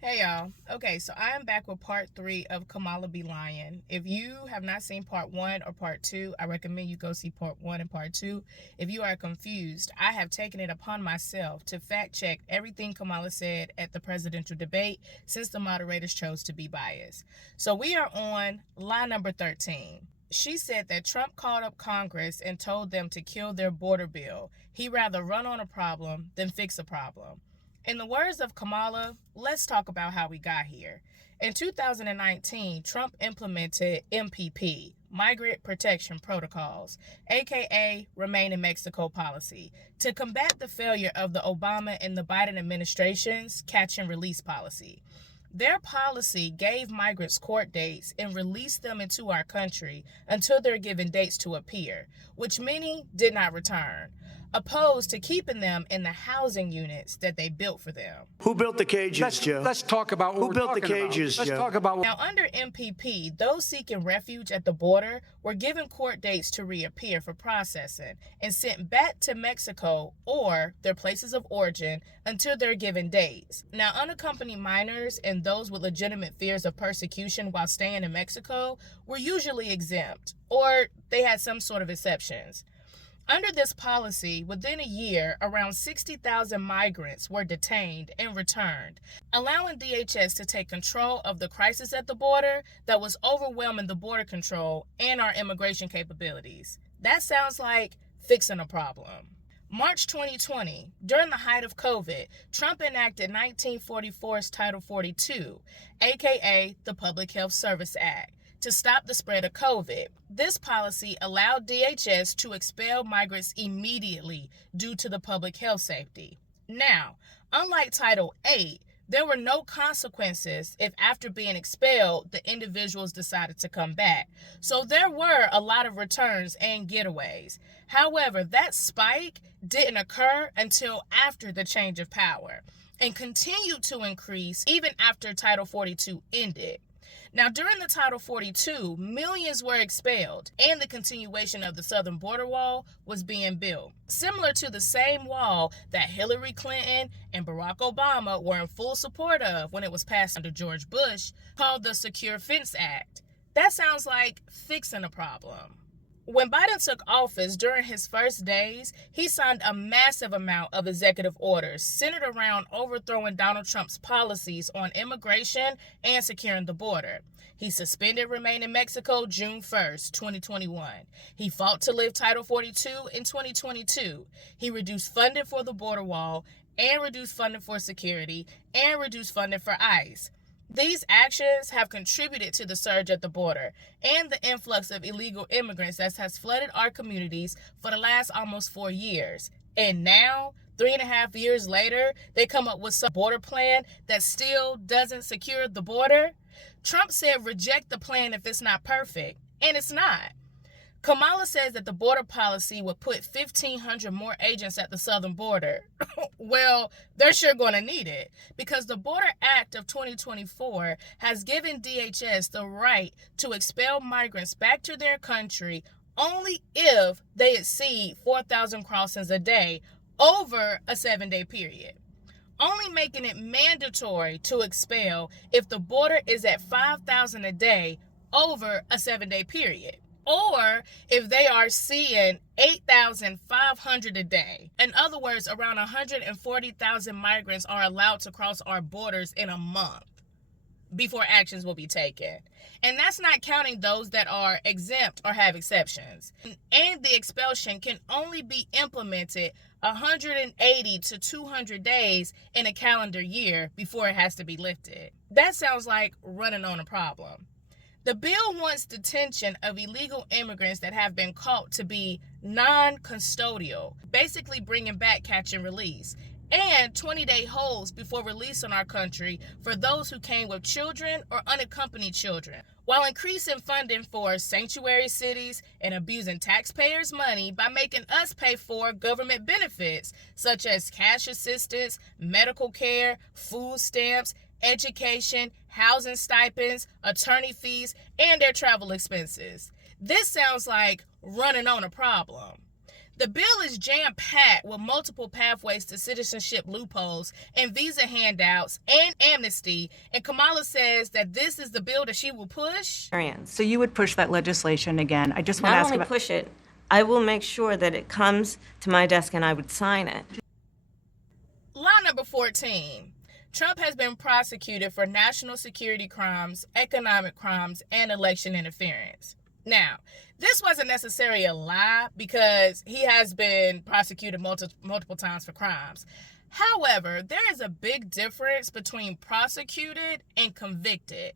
Hey y'all. Okay, so I am back with part 3 of Kamala be lying. If you have not seen part 1 or part 2, I recommend you go see part 1 and part 2. If you are confused, I have taken it upon myself to fact check everything Kamala said at the presidential debate since the moderators chose to be biased. So we are on lie number 13. She said that Trump called up Congress and told them to kill their border bill. He'd rather run on a problem than fix a problem. In the words of Kamala, let's talk about how we got here. In 2019, Trump implemented MPP, Migrant Protection Protocols, aka Remain in Mexico policy, to combat the failure of the Obama and the Biden administration's catch and release policy. Their policy gave migrants court dates and released them into our country until they're given dates to appear, which many did not return, opposed to keeping them in the housing units that they built for them. Who built the cages, Joe? Let's talk about what Who built the cages, Let's Joe? talk about. Now, under MPP, those seeking refuge at the border were given court dates to reappear for processing and sent back to Mexico or their places of origin until they're given dates. Now, unaccompanied minors and those with legitimate fears of persecution while staying in Mexico were usually exempt, or they had some sort of exceptions. Under this policy, within a year, around 60,000 migrants were detained and returned, allowing DHS to take control of the crisis at the border that was overwhelming the border control and our immigration capabilities. That sounds like fixing a problem. March 2020, during the height of COVID, Trump enacted 1944's Title 42, aka the Public Health Service Act, to stop the spread of COVID. This policy allowed DHS to expel migrants immediately due to the public health safety. Now, unlike Title 8, there were no consequences if after being expelled, the individuals decided to come back. So there were a lot of returns and getaways. However, that spike didn't occur until after the change of power and continued to increase even after Title 42 ended. Now, during the Title 42, millions were expelled, and the continuation of the southern border wall was being built, similar to the same wall that Hillary Clinton and Barack Obama were in full support of when it was passed under George Bush, called the Secure Fence Act. That sounds like fixing a problem. When Biden took office during his first days, he signed a massive amount of executive orders centered around overthrowing Donald Trump's policies on immigration and securing the border. He suspended Remain in Mexico June 1st, 2021. He fought to lift Title 42 in 2022. He reduced funding for the border wall and reduced funding for security and reduced funding for ICE. These actions have contributed to the surge at the border and the influx of illegal immigrants that has flooded our communities for the last almost 4 years. And now, 3.5 years later, they come up with some border plan that still doesn't secure the border. Trump said reject the plan if it's not perfect, and it's not. Kamala says that the border policy would put 1,500 more agents at the southern border. Well, they're sure going to need it because the Border Act of 2024 has given DHS the right to expel migrants back to their country only if they exceed 4,000 crossings a day over a 7-day period, only making it mandatory to expel if the border is at 5,000 a day over a 7-day period, or if they are seeing 8,500 a day. In other words, around 140,000 migrants are allowed to cross our borders in a month before actions will be taken. And that's not counting those that are exempt or have exceptions. And the expulsion can only be implemented 180 to 200 days in a calendar year before it has to be lifted. That sounds like running on a problem. The bill wants detention of illegal immigrants that have been caught to be non-custodial, basically bringing back catch and release, and 20-day holds before release in our country for those who came with children or unaccompanied children, while increasing funding for sanctuary cities and abusing taxpayers' money by making us pay for government benefits such as cash assistance, medical care, food stamps, education, housing stipends, attorney fees, and their travel expenses. This sounds like running on a problem. The bill is jam-packed with multiple pathways to citizenship loopholes and visa handouts and amnesty, and Kamala says that this is the bill that she will push. So you would push that legislation again. I just want to ask Not only push it, I will make sure that it comes to my desk and I would sign it. Line number 14. Trump has been prosecuted for national security crimes, economic crimes, and election interference. Now, this wasn't necessarily a lie because he has been prosecuted multiple times for crimes. However, there is a big difference between prosecuted and convicted.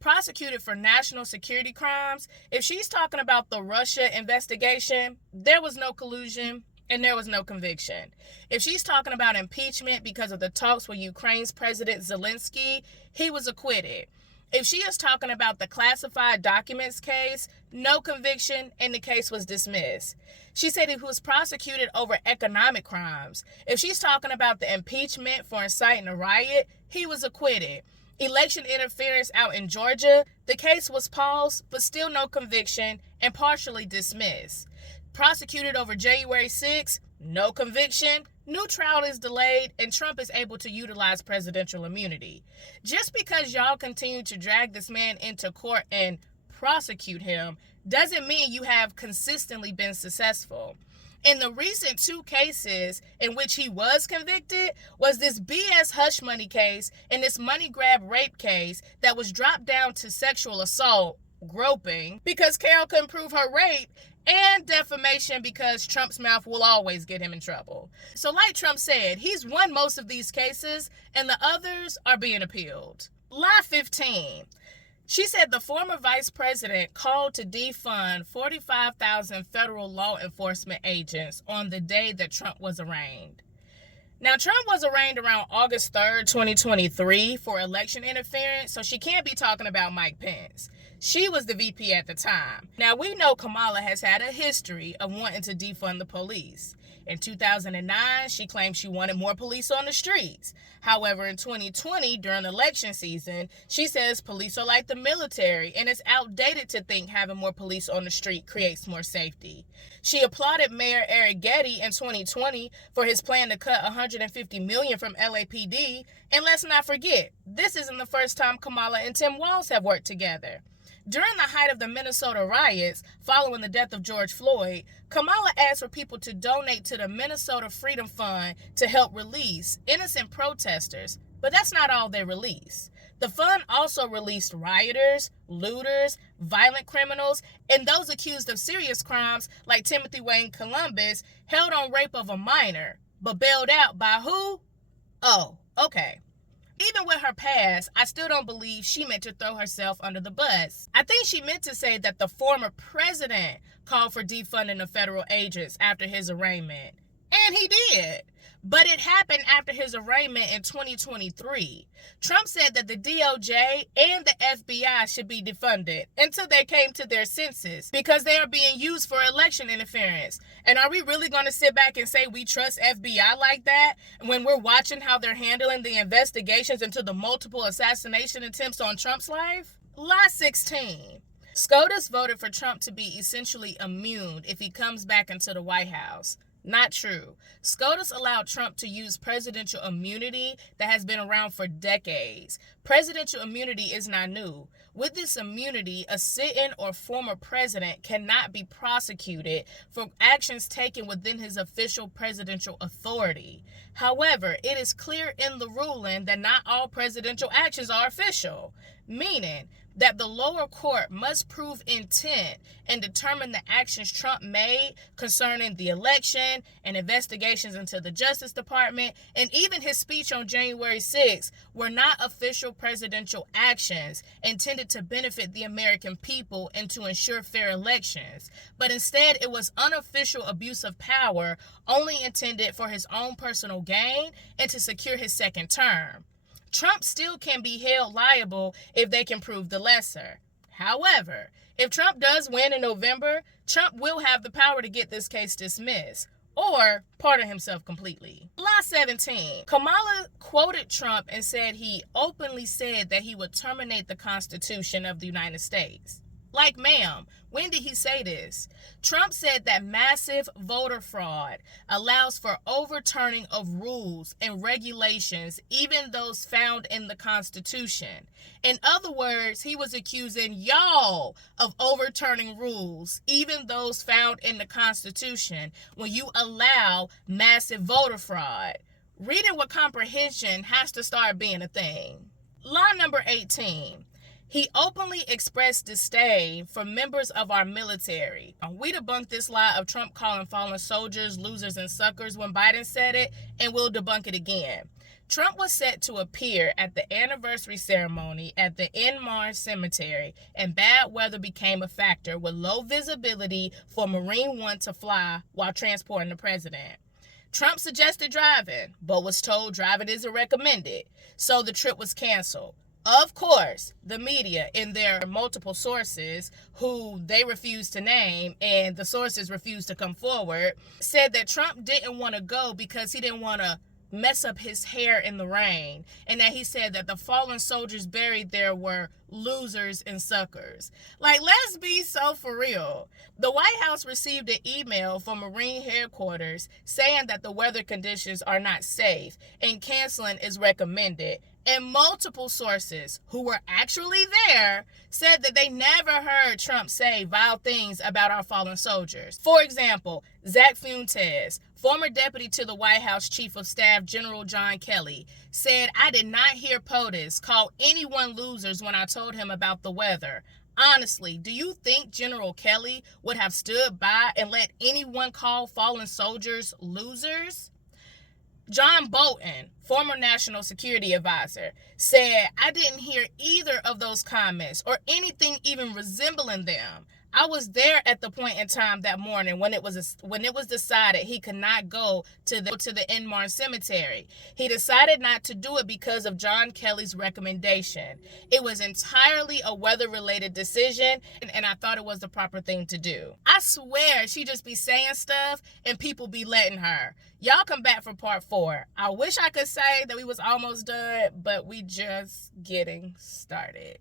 Prosecuted for national security crimes, if she's talking about the Russia investigation, there was no collusion and there was no conviction. If she's talking about impeachment because of the talks with Ukraine's President Zelensky, he was acquitted. If she is talking about the classified documents case, no conviction and the case was dismissed. She said he was prosecuted over economic crimes. If she's talking about the impeachment for inciting a riot, he was acquitted. Election interference out in Georgia, the case was paused, but still no conviction and partially dismissed. Prosecuted over January 6th, no conviction, new trial is delayed, and Trump is able to utilize presidential immunity. Just because y'all continue to drag this man into court and prosecute him doesn't mean you have consistently been successful. In the recent 2 cases in which he was convicted was this BS hush money case and this money grab rape case that was dropped down to sexual assault, groping, because Carol couldn't prove her rape, and defamation because Trump's mouth will always get him in trouble. So like Trump said, he's won most of these cases and the others are being appealed. Lie 15. She said the former vice president called to defund 45,000 federal law enforcement agents on the day that Trump was arraigned. Now, Trump was arraigned around August 3rd, 2023 for election interference, so she can't be talking about Mike Pence. She was the VP at the time. Now, we know Kamala has had a history of wanting to defund the police. In 2009, she claimed she wanted more police on the streets. However, in 2020, during election season, she says police are like the military and it's outdated to think having more police on the street creates more safety. She applauded Mayor Eric Getty in 2020 for his plan to cut $150 million from LAPD. And let's not forget, this isn't the first time Kamala and Tim Walz have worked together. During the height of the Minnesota riots following the death of George Floyd, Kamala asked for people to donate to the Minnesota Freedom Fund to help release innocent protesters, but that's not all they released. The fund also released rioters, looters, violent criminals, and those accused of serious crimes like Timothy Wayne Columbus, held on rape of a minor, but bailed out by who? Oh, okay. Even with her past, I still don't believe she meant to throw herself under the bus. I think she meant to say that the former president called for defunding the federal agents after his arraignment. And he did. But it happened after his arraignment in 2023. Trump said that the DOJ and the FBI should be defunded until they came to their senses because they are being used for election interference. And are we really going to sit back and say we trust FBI like that when we're watching how they're handling the investigations into the multiple assassination attempts on Trump's life? Lie 16. SCOTUS voted for Trump to be essentially immune if he comes back into the White House. Not true. SCOTUS allowed Trump to use presidential immunity that has been around for decades. Presidential immunity is not new. With this immunity, a sit-in or former president cannot be prosecuted for actions taken within his official presidential authority. However, it is clear in the ruling that not all presidential actions are official, meaning that the lower court must prove intent and determine the actions Trump made concerning the election and investigations into the Justice Department and even his speech on January 6th were not official presidential actions intended to benefit the American people and to ensure fair elections, but instead it was unofficial abuse of power only intended for his own personal gain and to secure his second term. Trump still can be held liable if they can prove the lesser. However, if Trump does win in November, Trump will have the power to get this case dismissed or pardon himself completely. Lie 17. Kamala quoted Trump and said he openly said that he would terminate the Constitution of the United States. Like, ma'am, when did he say this? Trump said that massive voter fraud allows for overturning of rules and regulations, even those found in the Constitution. In other words, he was accusing y'all of overturning rules, even those found in the Constitution, when you allow massive voter fraud. Reading with comprehension has to start being a thing. Law number 18. He openly expressed disdain for members of our military. We debunked this lie of Trump calling fallen soldiers losers and suckers when Biden said it, and we'll debunk it again. Trump was set to appear at the anniversary ceremony at the Mars Cemetery, and bad weather became a factor with low visibility for Marine One to fly while transporting the president. Trump suggested driving, but was told driving isn't recommended, so the trip was canceled. Of course, the media, in their multiple sources, who they refused to name, and the sources refused to come forward, said that Trump didn't want to go because he didn't want to mess up his hair in the rain, and that he said that the fallen soldiers buried there were losers and suckers. Like, let's be so for real. The White House received an email from Marine headquarters saying that the weather conditions are not safe and canceling is recommended. And multiple sources who were actually there said that they never heard Trump say vile things about our fallen soldiers. For example, Zach Fuentes, former deputy to the White House Chief of Staff General John Kelly, said, "I did not hear POTUS call anyone losers when I told him about the weather. Honestly, do you think General Kelly would have stood by and let anyone call fallen soldiers losers?" John Bolton, former National Security Advisor, said, "I didn't hear either of those comments or anything even resembling them. I was there at the point in time that morning when it was decided he could not go to the Mars Cemetery. He decided not to do it because of John Kelly's recommendation. It was entirely a weather-related decision, and I thought it was the proper thing to do." I swear she just be saying stuff and people be letting her. Y'all come back for part 4. I wish I could say that we was almost done, but we just getting started.